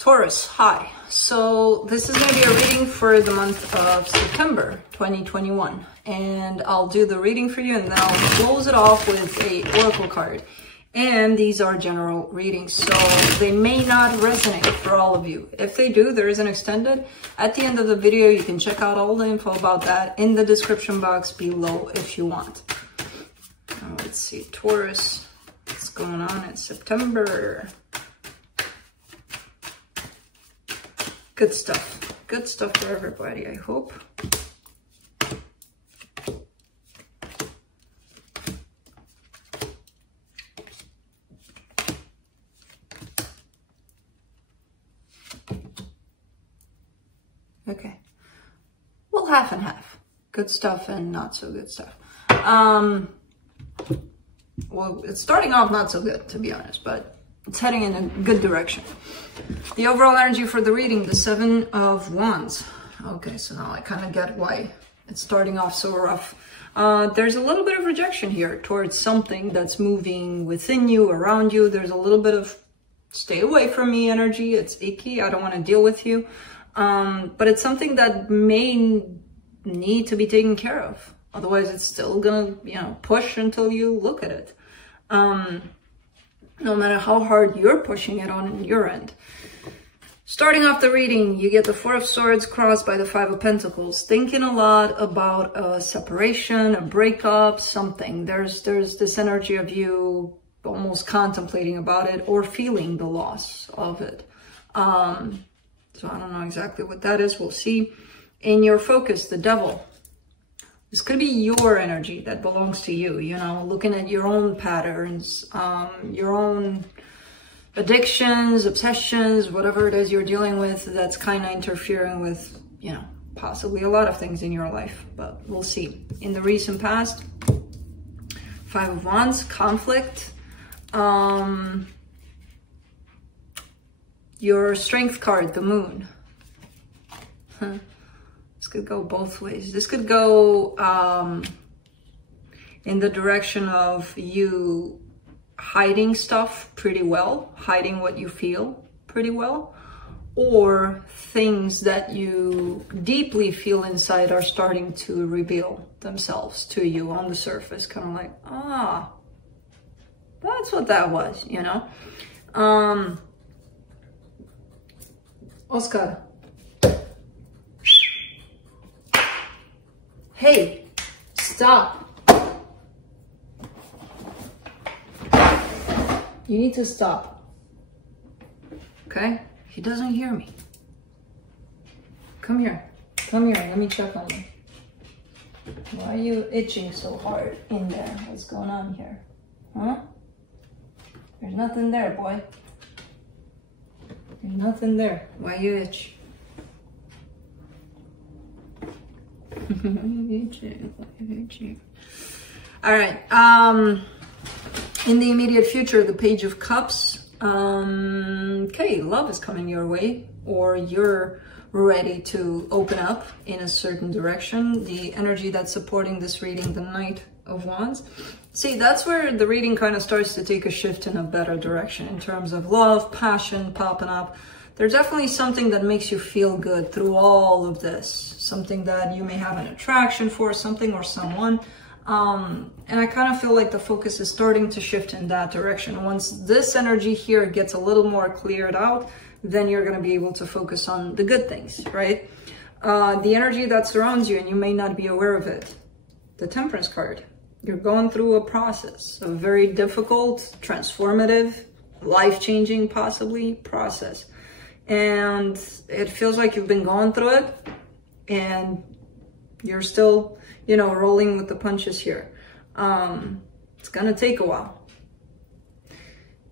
Taurus, hi. So this is going to be a reading for the month of September 2021. And I'll do the reading for you and then I'll close it off with a oracle card. And these are general readings, so they may not resonate for all of you. If they do, there is an extended. At the end of the video, you can check out all the info about that in the description box below if you want. Now, let's see, Taurus, what's going on in September? Good stuff. Good stuff for everybody, I hope. Okay. Well, half and half. Good stuff and not so good stuff. Well, it's starting off not so good, to be honest, but it's heading in a good direction. The overall energy for the reading, the 7 of Wands. Okay, so now I kind of get why it's starting off so rough. There's a little bit of rejection here towards something that's moving within you, around you. There's a little bit of stay away from me energy. It's icky. I don't want to deal with you. But it's something that may need to be taken care of. Otherwise, it's still gonna, push until you look at it. No matter how hard you're pushing it on your end. Starting off the reading, you get the 4 of Swords crossed by the 5 of Pentacles. Thinking a lot about a separation, a breakup, something. There's this energy of you almost contemplating about it or feeling the loss of it. So I don't know exactly what that is. We'll see. In your focus, the Devil. This could be your energy that belongs to you, looking at your own patterns, your own addictions, obsessions, whatever it is you're dealing with that's kind of interfering with, possibly a lot of things in your life, but we'll see. In the recent past, 5 of Wands, conflict, your Strength card, the Moon. This could go both ways. This could go in the direction of you hiding stuff pretty well, hiding what you feel pretty well, or things that you deeply feel inside are starting to reveal themselves to you on the surface, kind of like, that's what that was, Oscar. Hey, stop. You need to stop. Okay? He doesn't hear me. Come here. Come here. Let me check on you. Why are you itching so hard in there? What's going on here? Huh? There's nothing there, boy. There's nothing there. Why you itch? All right. In the immediate future, the Page of Cups. Okay, love is coming your way, or you're ready to open up in a certain direction. The energy that's supporting this reading, the Knight of Wands. See, that's where the reading kind of starts to take a shift in a better direction in terms of love, passion popping up. There's definitely something that makes you feel good through all of this. Something that you may have an attraction for, something or someone. And I kind of feel like the focus is starting to shift in that direction. Once this energy here gets a little more cleared out, then you're going to be able to focus on the good things, right? The energy that surrounds you, and you may not be aware of it. The Temperance card. You're going through a process, a very difficult, transformative, life-changing, possibly, process. And it feels like you've been going through it and you're still, rolling with the punches here. It's going to take a while.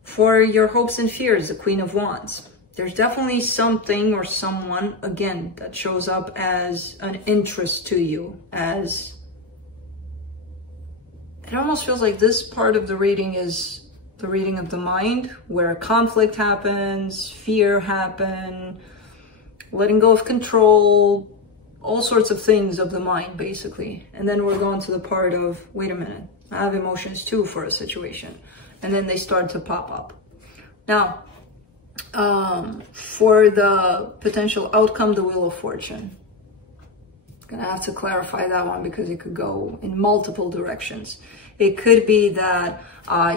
For your hopes and fears, the Queen of Wands. There's definitely something or someone, again, that shows up as an interest to you, as it almost feels like this part of the reading is the reading of the mind, where conflict happens, fear happen, letting go of control, all sorts of things of the mind, basically. And then we're going to the part of, wait a minute, I have emotions too for a situation. And then they start to pop up. Now, For the potential outcome, the Wheel of Fortune. Gonna have to clarify that one because it could go in multiple directions. It could be that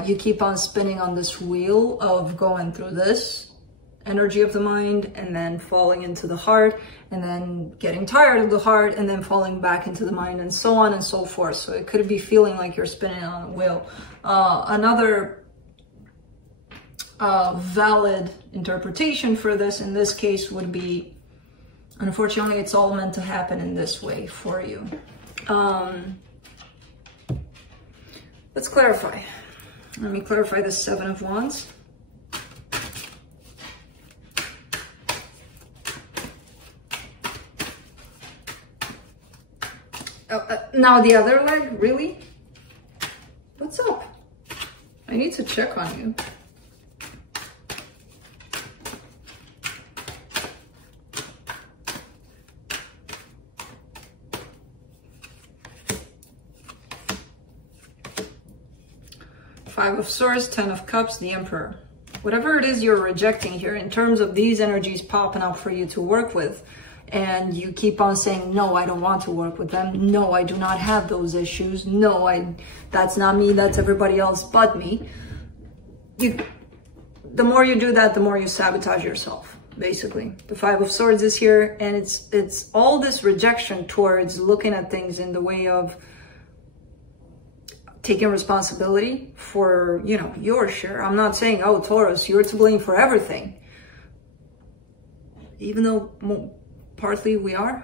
you keep on spinning on this wheel of going through this energy of the mind and then falling into the heart and then getting tired of the heart and then falling back into the mind and so on and so forth. So it could be feeling like you're spinning on a wheel. Another valid interpretation for this in this case would be, unfortunately, it's all meant to happen in this way for you. Let's clarify. Let me clarify the Seven of Wands. Now the other leg, really? What's up? I need to check on you. Five of Swords, Ten of Cups, the Emperor. Whatever it is you're rejecting here in terms of these energies popping up for you to work with, and you keep on saying, no, I don't want to work with them. No, I do not have those issues. No, that's not me. That's everybody else but me. The more you do that, the more you sabotage yourself, basically. The Five of Swords is here, and it's all this rejection towards looking at things in the way of taking responsibility for, you know, your share. I'm not saying, oh, Taurus, you're to blame for everything. Even though partly we are.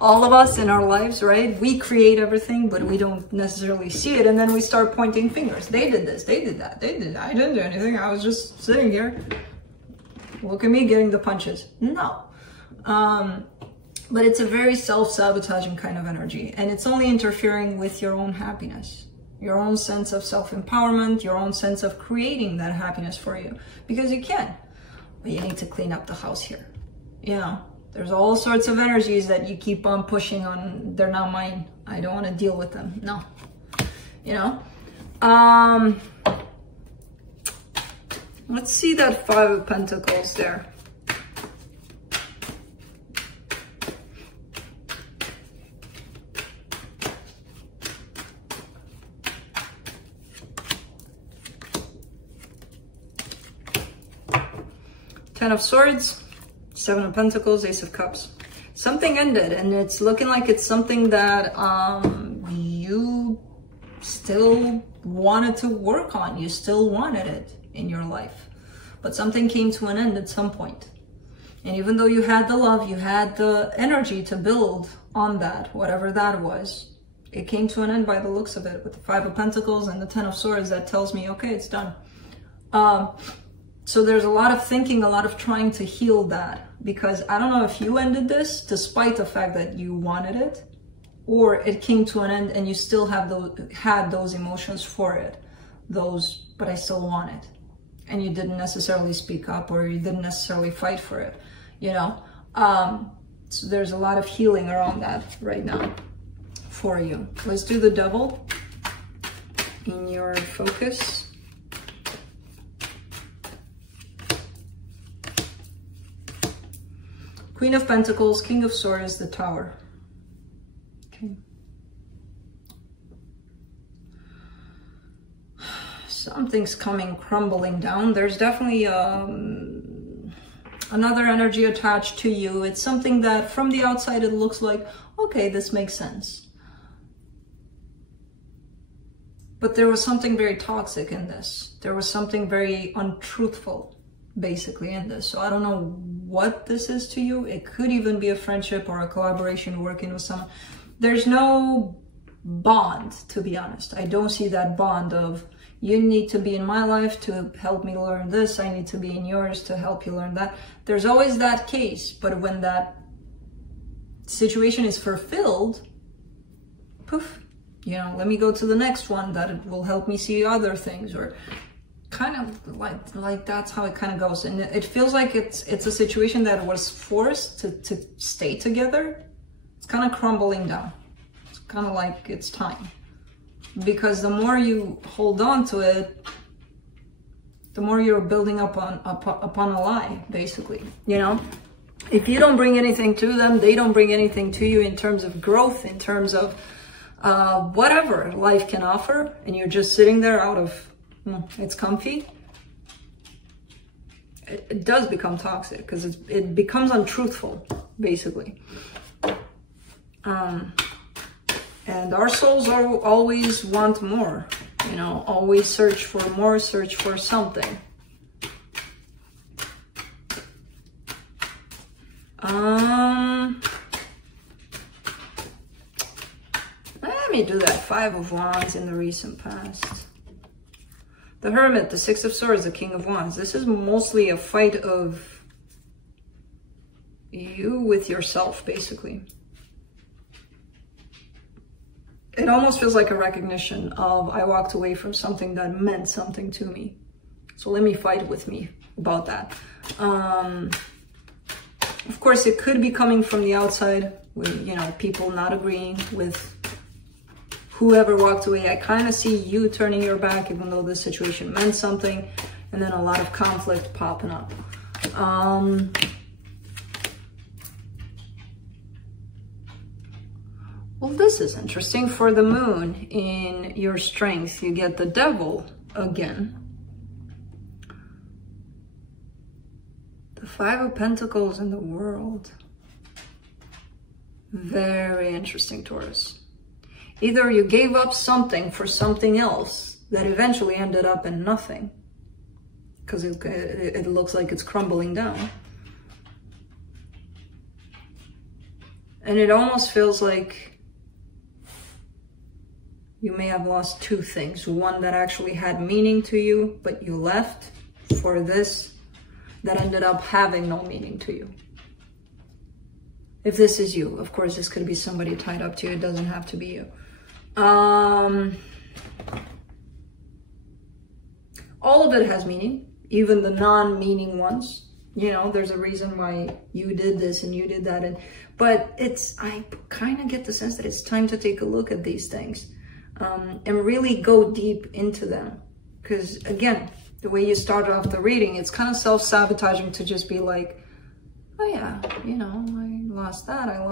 All of us in our lives, right? We create everything, but we don't necessarily see it. And then we start pointing fingers. They did this, they did that, they did that. I didn't do anything. I was just sitting here. Look at me getting the punches. No. But it's a very self-sabotaging kind of energy. And it's only interfering with your own happiness, your own sense of self-empowerment, your own sense of creating that happiness for you. Because you can. But you need to clean up the house here. You know? There's all sorts of energies that you keep on pushing on. They're not mine. I don't want to deal with them. No. You know? Let's see that Five of Pentacles there. Ten of Swords. Seven of Pentacles, Ace of Cups. Something ended, and it's looking like it's something that you still wanted to work on. You still wanted it in your life. But something came to an end at some point. And even though you had the love, you had the energy to build on that, whatever that was, it came to an end by the looks of it. With the Five of Pentacles and the Ten of Swords, that tells me, okay, it's done. So there's a lot of thinking, a lot of trying to heal that. Because I don't know if you ended this despite the fact that you wanted it, or it came to an end and you still have had those emotions for it. But I still want it. And you didn't necessarily speak up, or you didn't necessarily fight for it, you know? So there's a lot of healing around that right now for you. Let's do the Devil in your focus. Queen of Pentacles, King of Swords, the Tower. Okay. Something's coming crumbling down. There's definitely another energy attached to you. It's something that from the outside it looks like, okay, this makes sense. But there was something very toxic in this. There was something very untruthful, basically, in this. So I don't know what this is to you. It could even be a friendship or a collaboration, working with someone. There's no bond, to be honest. I don't see that bond of, you need to be in my life to help me learn this, I need to be in yours to help you learn that. There's always that case, but when that situation is fulfilled, poof, you know, let me go to the next one that will help me see other things, or kind of like that's how it kind of goes. And it feels like it's a situation that was forced to stay together. It's kind of crumbling down. It's kind of like it's time, because the more you hold on to it, the more you're building up upon a lie, basically, you know? If you don't bring anything to them, they don't bring anything to you in terms of growth, in terms of whatever life can offer, and you're just sitting there out of, it's comfy, it does become toxic, because it becomes untruthful, basically. And our souls always want more, you know, always search for more, search for something. Let me do that. 5 of Wands in the recent past. The Hermit, the 6 of Swords, the King of Wands. This is mostly a fight of you with yourself, basically. It almost feels like a recognition of, I walked away from something that meant something to me. So let me fight with me about that. Of course, it could be coming from the outside with, you know, people not agreeing with whoever walked away. I kind of see you turning your back, even though this situation meant something, and then a lot of conflict popping up. Well, this is interesting. For the moon in your strength, you get the Devil again. The 5 of Pentacles in the World. Very interesting, Taurus. Either you gave up something for something else that eventually ended up in nothing, because it looks like it's crumbling down. And it almost feels like you may have lost 2 things. One that actually had meaning to you, but you left for this that ended up having no meaning to you. If this is you, of course, this could be somebody tied up to you. It doesn't have to be you. All of it has meaning, even the non-meaning ones. You know, there's a reason why you did this and you did that. But I kind of get the sense that it's time to take a look at these things. And really go deep into them. Because again, the way you started off the reading, it's kind of self-sabotaging to just be like, oh yeah, you know, I lost that, I'm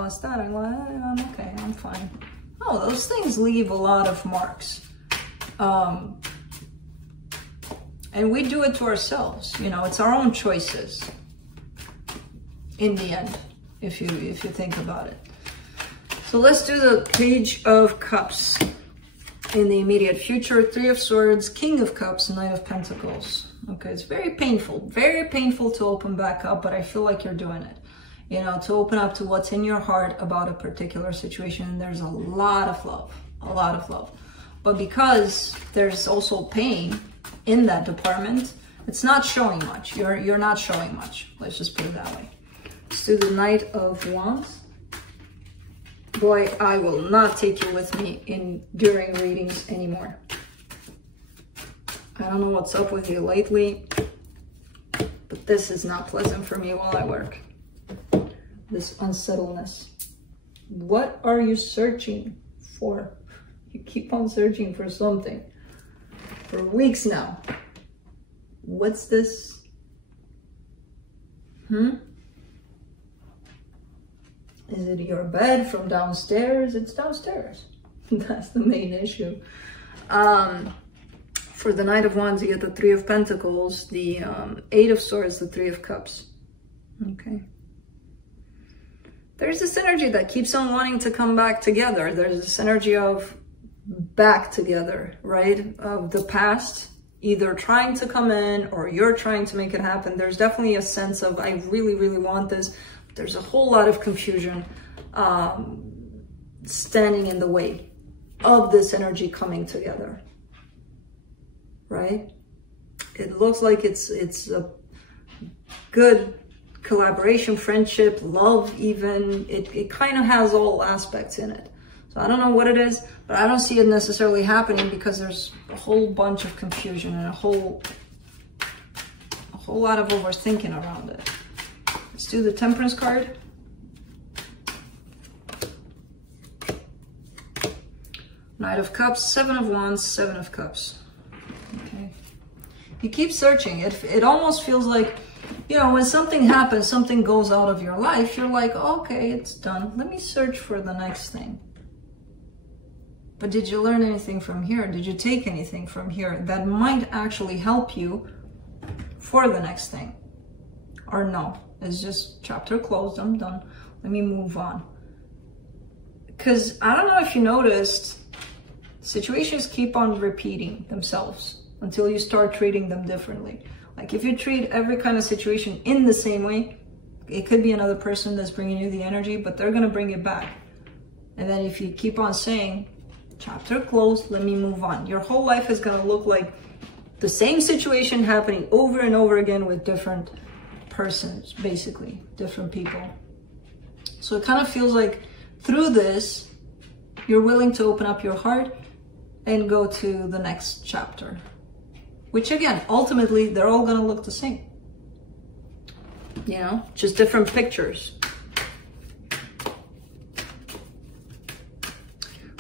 okay, I'm fine. No, those things leave a lot of marks. And we do it to ourselves, you know, it's our own choices in the end, if you think about it. So let's do the Page of Cups. In the immediate future, 3 of Swords, King of Cups, Knight of Pentacles. Okay, it's very painful to open back up, but I feel like you're doing it. You know, to open up to what's in your heart about a particular situation. There's a lot of love. But because there's also pain in that department, it's not showing much. You're not showing much. Let's just put it that way. Let's do the Knight of Wands. Boy, I will not take you with me during readings anymore. I don't know what's up with you lately, but this is not pleasant for me while I work. This unsettledness. What are you searching for? You keep on searching for something for weeks now. What's this? Is it your bed from downstairs? It's downstairs. That's the main issue. For the Knight of Wands, you get the 3 of Pentacles, the 8 of Swords, the 3 of Cups. Okay. There's this energy that keeps on wanting to come back together. There's this energy of back together, right? Of the past, either trying to come in or you're trying to make it happen. There's definitely a sense of, I really, really want this. There's a whole lot of confusion standing in the way of this energy coming together, right? It looks like it's a good collaboration, friendship, love even. It kind of has all aspects in it. So I don't know what it is, but I don't see it necessarily happening because there's a whole bunch of confusion and a whole lot of overthinking around it. Let's do the Temperance card. Knight of Cups, 7 of Wands, 7 of Cups. Okay. You keep searching. It almost feels like, you know, when something happens, something goes out of your life, you're like, okay, it's done. Let me search for the next thing. But did you learn anything from here? Did you take anything from here that might actually help you for the next thing? Or no, it's just chapter closed, I'm done. Let me move on. Because I don't know if you noticed, situations keep on repeating themselves until you start treating them differently. Like if you treat every kind of situation in the same way, it could be another person that's bringing you the energy, but they're going to bring it back. And then if you keep on saying, chapter closed, let me move on, your whole life is going to look like the same situation happening over and over again with different persons, basically, different people. So it kind of feels like through this, you're willing to open up your heart and go to the next chapter. Which again, ultimately, they're all going to look the same. You know, just different pictures.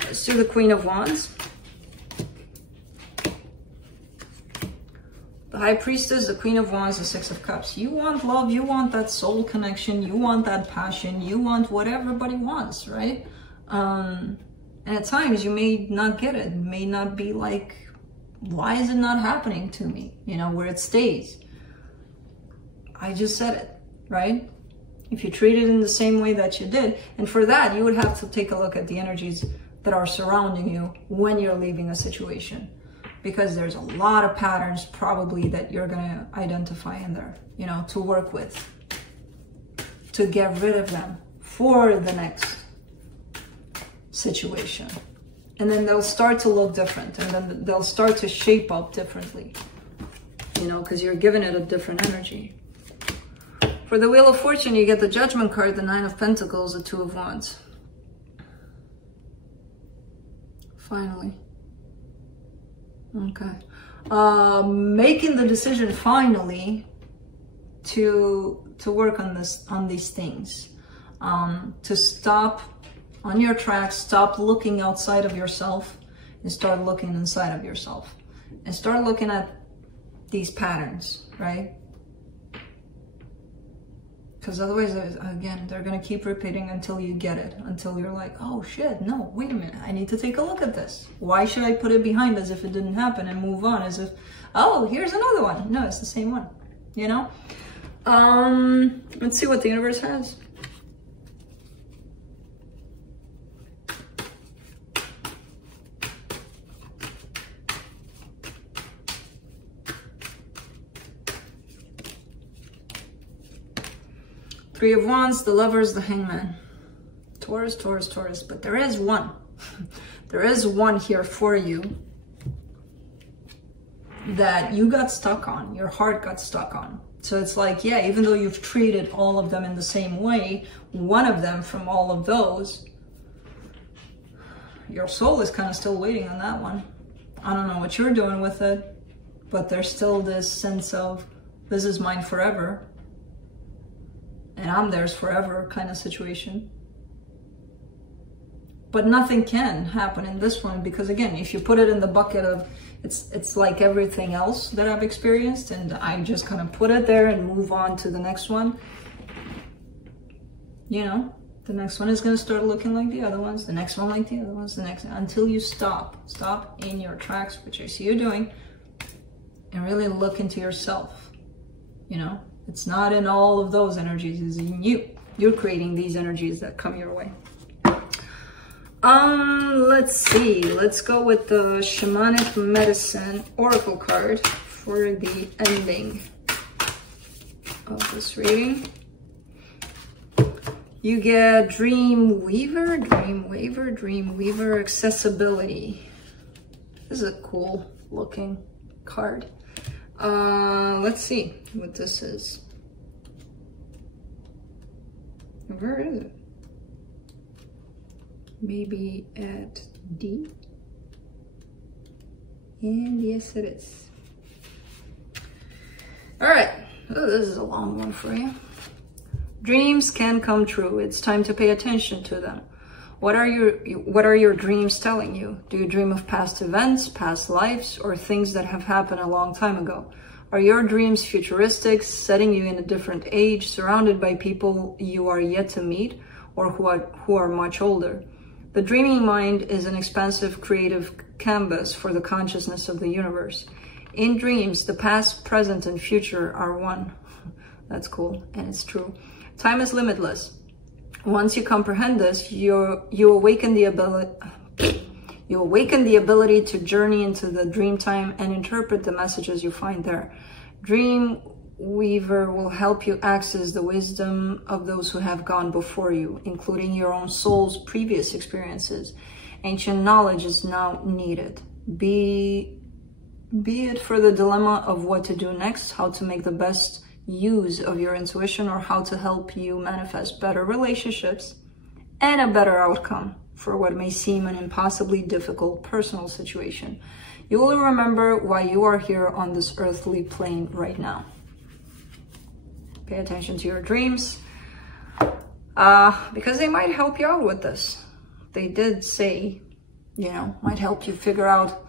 Let's do the Queen of Wands. The High Priestess, the Queen of Wands, the Six of Cups. You want love, you want that soul connection, you want that passion, you want what everybody wants, right? And at times you may not get it. It may not be like, why is it not happening to me? You know, where it stays. I just said it, right? If you treat it in the same way that you did, and for that, you would have to take a look at the energies that are surrounding you when you're leaving a situation. Because there's a lot of patterns probably that you're going to identify in there, you know, to work with, to get rid of them for the next situation. And then they'll start to look different, and then they'll start to shape up differently, you know, because you're giving it a different energy. For the Wheel of Fortune, you get the Judgment card, the Nine of Pentacles, the Two of Wands. Finally. Okay. Making the decision finally to work on these things, to stop on your tracks, stop looking outside of yourself and start looking inside of yourself, and start looking at these patterns, right? Because otherwise, again, they're going to keep repeating until you get it, until you're like, oh shit, no, wait a minute, I need to take a look at this. Why should I put it behind as if it didn't happen and move on as if, oh, here's another one. No, it's the same one, you know? Let's see what the universe has. Three of Wands, the Lovers, the Hangman. Taurus, Taurus, Taurus. But there is one. There is one here for you that you got stuck on. Your heart got stuck on. So it's like, yeah, even though you've treated all of them in the same way, one of them from all of those, your soul is kind of still waiting on that one. I don't know what you're doing with it, but there's still this sense of, this is mine forever. And I'm theirs forever kind of situation. But nothing can happen in this one because, again, if you put it in the bucket of it's like everything else that I've experienced, and I just kind of put it there and move on to the next one, you know, the next one is going to start looking like the other ones, the next one like the other ones, the next, until you stop in your tracks, which I see you doing, and really look into yourself, you know. It's not in all of those energies, it's in you. You're creating these energies that come your way. Let's see. Let's go with the Shamanic Medicine Oracle card for the ending of this reading. You get Dream Weaver, Accessibility. This is a cool looking card. Let's see what this is. Where is it? Maybe at D? And yes, it is. All right. Oh, this is a long one for you. Dreams can come true. It's time to pay attention to them. What are your dreams telling you? Do you dream of past events, past lives, or things that have happened a long time ago? Are your dreams futuristic, setting you in a different age, surrounded by people you are yet to meet or who are much older? The dreaming mind is an expansive creative canvas for the consciousness of the universe. In dreams, the past, present, and future are one. That's cool, and it's true. Time is limitless. Once you comprehend this, you awaken the ability to journey into the dream time and interpret the messages you find there. Dream Weaver will help you access the wisdom of those who have gone before you, including your own soul's previous experiences. Ancient knowledge is now needed. Be it for the dilemma of what to do next, how to make the best use of your intuition, or how to help you manifest better relationships and a better outcome for what may seem an impossibly difficult personal situation. You will remember why you are here on this earthly plane right now. Pay attention to your dreams, because they might help you out with this. They did say, you know, might help you figure out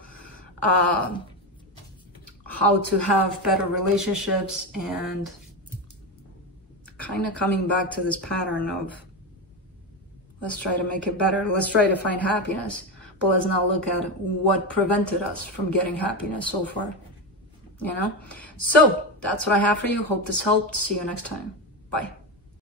how to have better relationships, and kind of coming back to this pattern of, let's try to make it better. Let's try to find happiness, but let's not look at what prevented us from getting happiness so far, you know? So that's what I have for you. Hope this helped. See you next time. Bye.